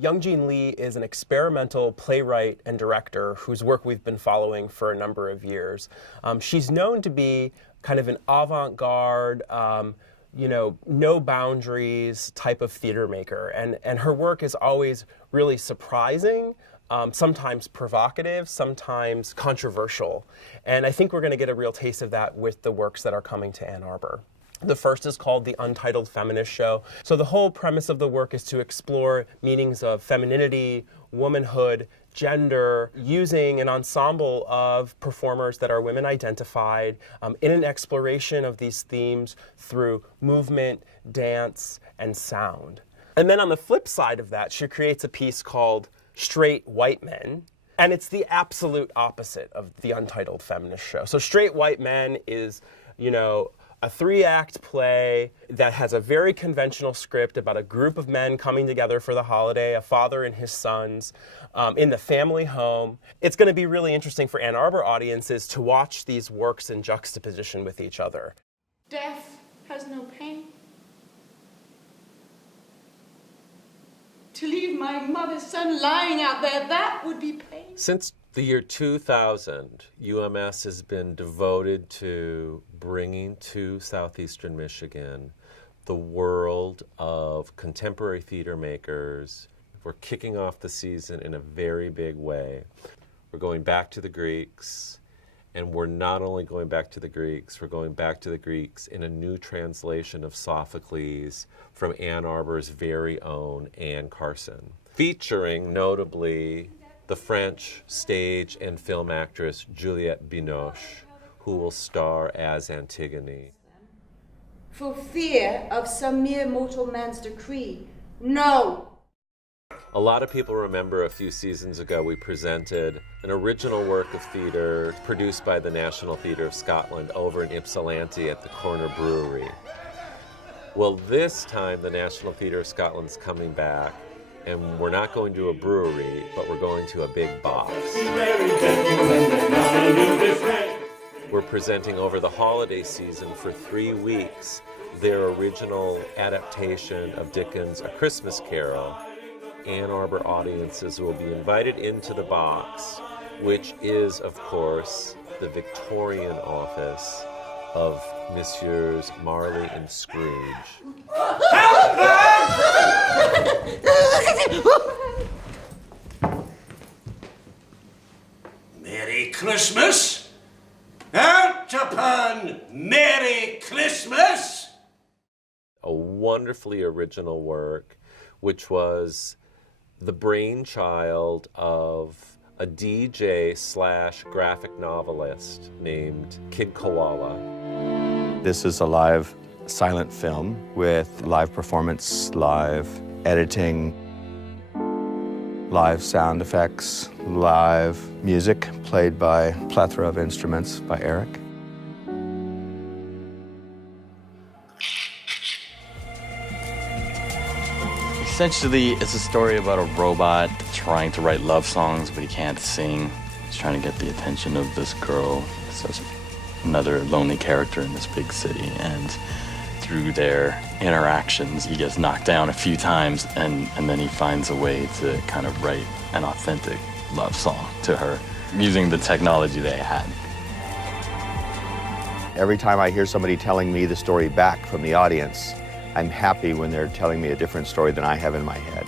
Youngjin Lee is an experimental playwright and director whose work we've been following for a number of years. She's known to be kind of an avant-garde, no boundaries type of theater maker. And her work is always really surprising, sometimes provocative, sometimes controversial. And I think we're going to get a real taste of that with the works that are coming to Ann Arbor. The first is called The Untitled Feminist Show. So the whole premise of the work is to explore meanings of femininity, womanhood, gender, using an ensemble of performers that are women identified in an exploration of these themes through movement, dance, and sound. And then on the flip side of that, she creates a piece called Straight White Men. And it's the absolute opposite of The Untitled Feminist Show. So Straight White Men is, a 3-act play that has a very conventional script about a group of men coming together for the holiday, a father and his sons, in the family home. It's going to be really interesting for Ann Arbor audiences to watch these works in juxtaposition with each other. Death has no pain. To leave my mother's son lying out there, that would be pain. Since the year 2000, UMS has been devoted to bringing to southeastern Michigan the world of contemporary theater makers. We're kicking off the season in a very big way. We're going back to the Greeks, and we're not only going back to the Greeks, we're going back to the Greeks in a new translation of Sophocles from Ann Arbor's very own Anne Carson, featuring notably the French stage and film actress Juliette Binoche, who will star as Antigone. For fear of some mere mortal man's decree, no! A lot of people remember a few seasons ago we presented an original work of theater produced by the National Theatre of Scotland over in Ypsilanti at the Corner Brewery. Well, this time the National Theatre of Scotland's coming back, and we're not going to a brewery, but we're going to a big box. We're presenting over the holiday season for 3 weeks their original adaptation of Dickens' A Christmas Carol. Ann Arbor audiences will be invited into the box, which is, of course, the Victorian office of Messieurs Marley and Scrooge. Merry Christmas! Out upon Merry Christmas! A wonderfully original work, which was the brainchild of a DJ/graphic novelist named Kid Koala. This is a live silent film with live performance, live editing, live sound effects, live music played by a plethora of instruments by Eric. Essentially, it's a story about a robot trying to write love songs, but he can't sing. He's trying to get the attention of this girl, such another lonely character in this big city, and through their interactions, he gets knocked down a few times, and then he finds a way to kind of write an authentic love song to her using the technology they had. Every time I hear somebody telling me the story back from the audience, I'm happy when they're telling me a different story than I have in my head.